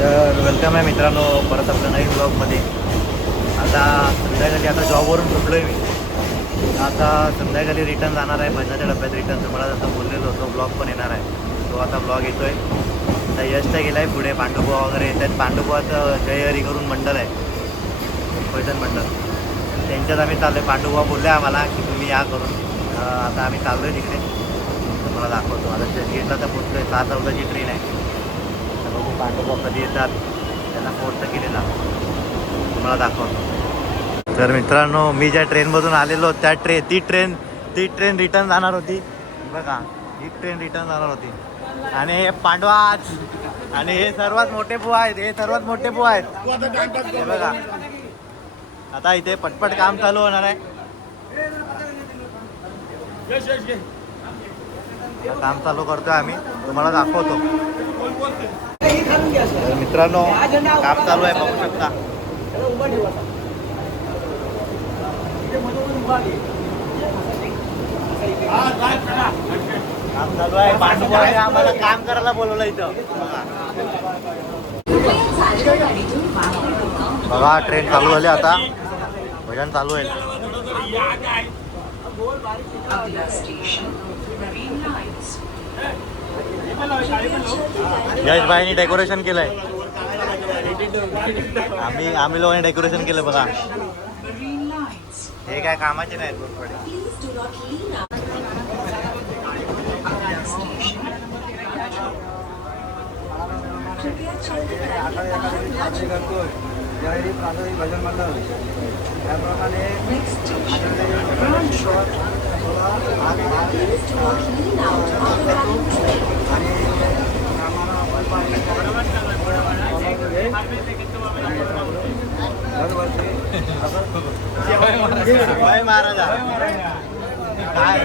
तर वेलकम आहे मित्रांनो परत आपल्या नवीन ब्लॉगमध्ये. आता संध्याकाळी आता जॉबवरून सुटलो आहे मी. आता संध्याकाळी रिटर्न जाणार आहे भजनाच्या डब्यात रिटर्न. तुम्हाला जसं बोललेलो होतो ब्लॉग पण येणार आहे. तो आता ब्लॉग येतो आहे. आता यश गेला आहे पुढे. पांडुबुवा वगैरे येतात. पांडुबुवाचं जयहरी करून मंडळ आहे, भजन मंडळ. त्यांच्यात आम्ही चाललो आहे. पांडुबुवा बोलले आम्हाला की तुम्ही या करून. आता आम्ही चाललो आहे तिकडे. तुम्हाला दाखवतो. आता चर्चगेटला तर पोचलो आहे. 6:14ची ट्रेन आहे. बघू पांडुबुवा कधी येतात. त्यांना फोर्स केलेला तुम्हाला दाखवतो. तर मित्रांनो मी ज्या ट्रेनमधून आलेलो त्या ती ट्रेन रिटर्न जाणार होती. बघा ही ट्रेन रिटर्न जाणार होती. आणि हे पांडवाज आणि हे सर्वात मोठे बुवा आहेत. हे बघा आता इथे पटपट काम चालू होणार आहे. काम चालू करतोय आम्ही. तुम्हाला दाखवतो. तर मित्रांनो काम चालू आहे बघू शकता. काम चालू आहे. पांडुबुवाने आम्हाला काम करायला बोलवलं इथं. बघा ट्रेन चालू झाली आता. भजन चालू आहे. यश भाईनी डेकोरेशन केलंय. आम्ही लोकांनी डेकोरेशन केलं बघा. हे काय कामाचे नाहीत. भजन मंडळ त्याप्रमाणे महाराजा काय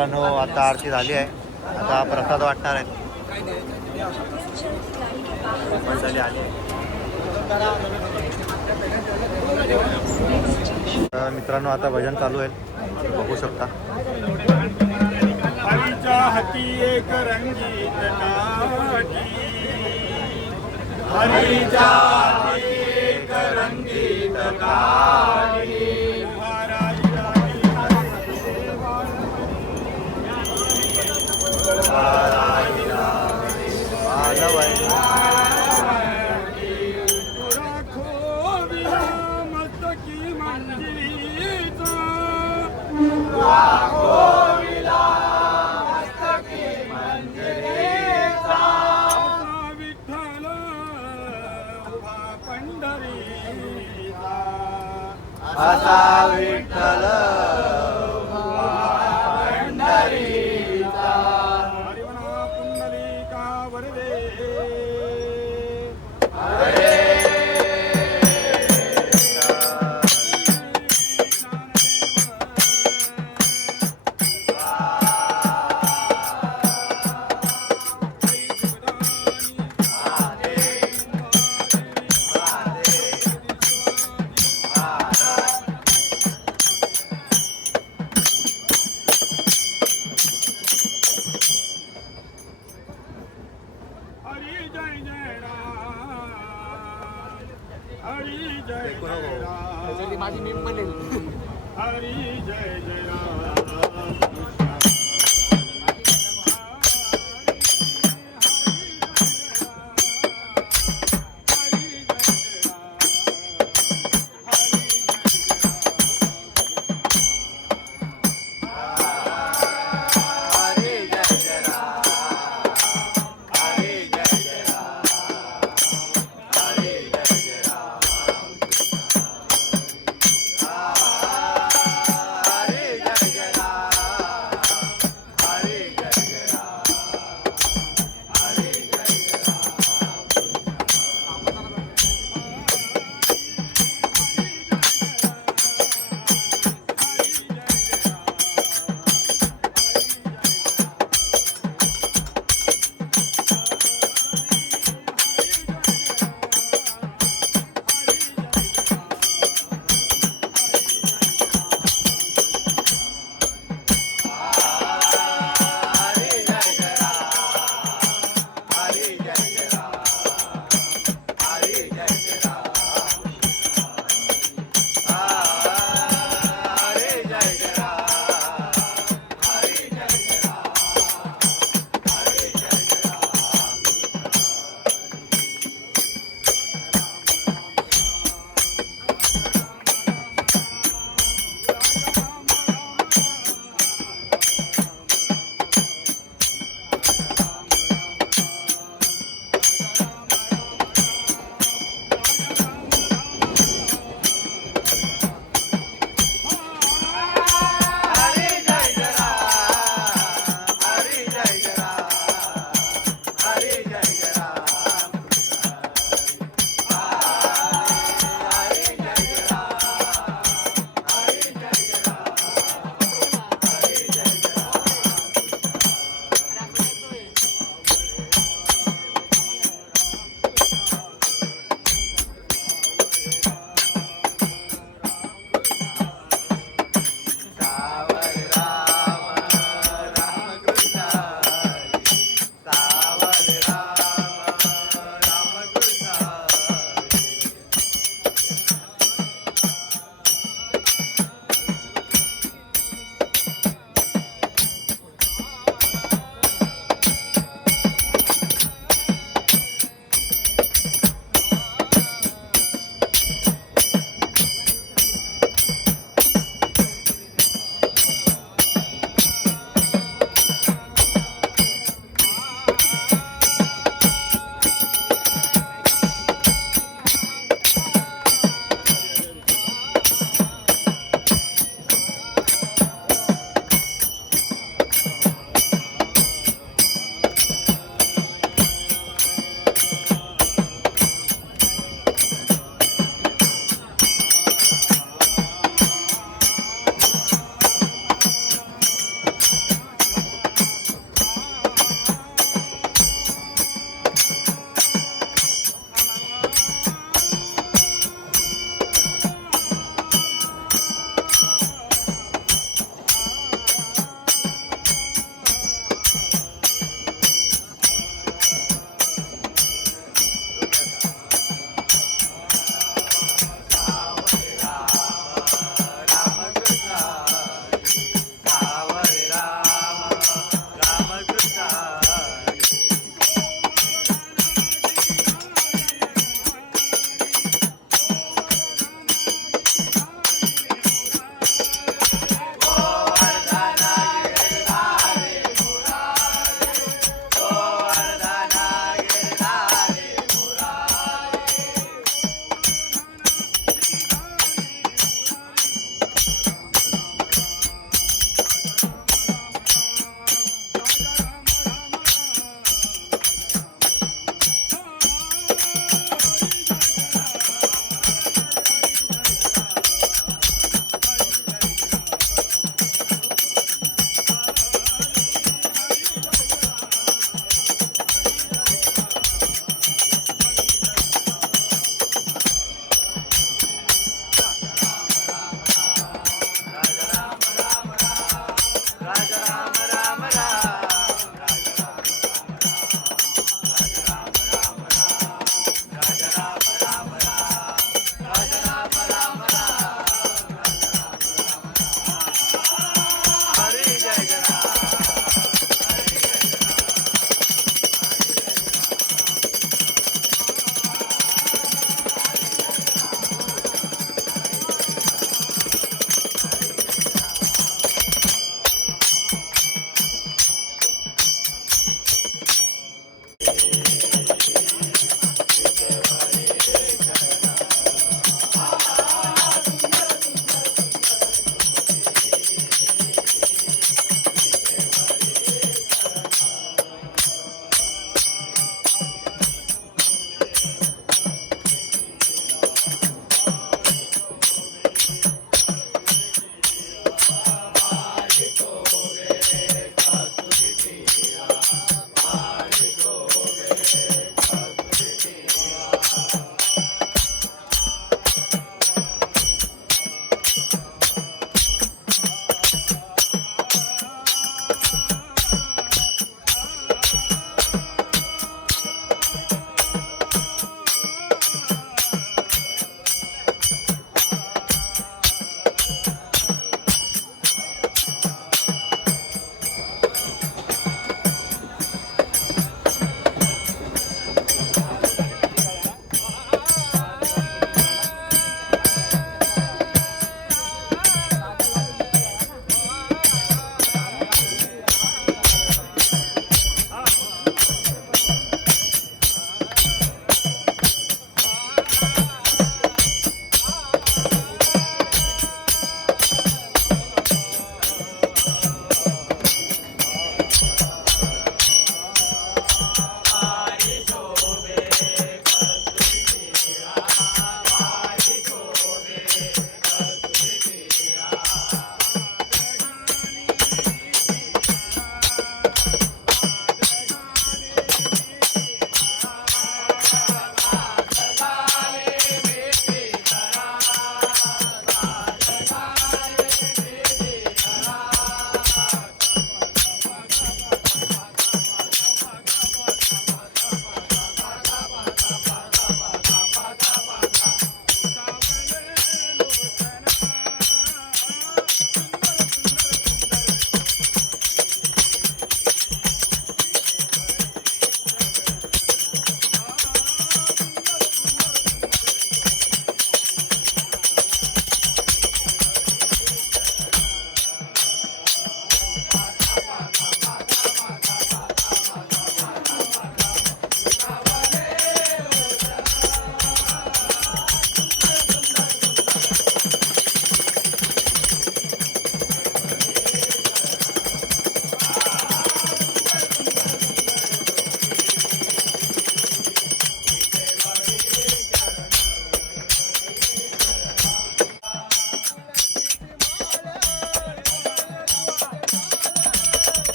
मित्रांनो आता आरती झाली आहे. आता प्रसाद वाटणार आहेत. मंडळी आली आहे. मित्रांनो आता भजन चालू आहे, बघू शकता. हरीच्या हाती एक रंगीत काठी, हरीच्या हाती एक रंगीत काठी. मस्तकी मंदिरीचा विठ्ठल उभा पंढरीचा, असा विठ्ठल पंढरीचा. हरिवना पुंडलिका वरदे, हरी जय जय राम, हरी जय जय राम, माझी मीम बनेल. हरी जय जय राम.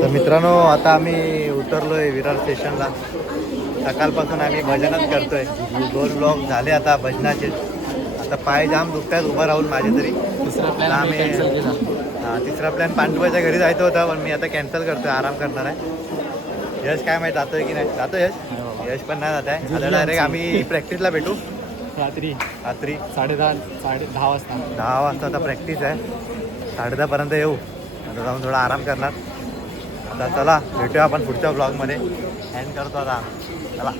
तर मित्रांनो आता आम्ही उतरलोय विरार स्टेशनला. सकाळपासून आम्ही भजनच करतोय. 2 ब्लॉग झाले आता भजनाचे. आता पाय जाम दुखतात उभं राहून माझे तरी. तिसरा आता तिसरा प्लॅन पांडुबाच्या घरी जायचं होता पण मी आता कॅन्सल करतोय. आराम करणार आहे. यश काय माहिती जातोय की नाही. जातो यश. यश पण नाही जात आहे. आता डायरेक्ट आम्ही प्रॅक्टिसला भेटू रात्री 10:30 वाजता. 10 वाजता आता प्रॅक्टिस आहे. 10:30 पर्यंत येऊ. आता जाऊन थोडा आराम करणार. आता चला भेटूया आपण पुढच्या ब्लॉगमध्ये. एंड करतो आता. चला.